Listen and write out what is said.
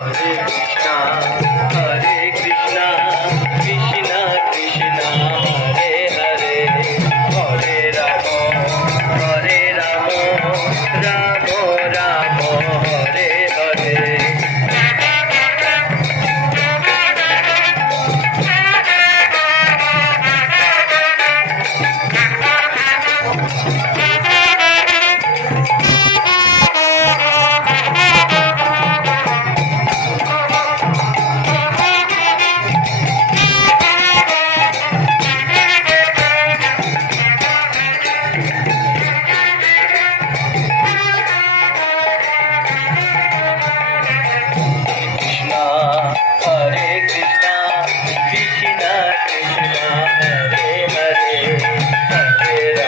Hare Krishna, Hare Caveira. É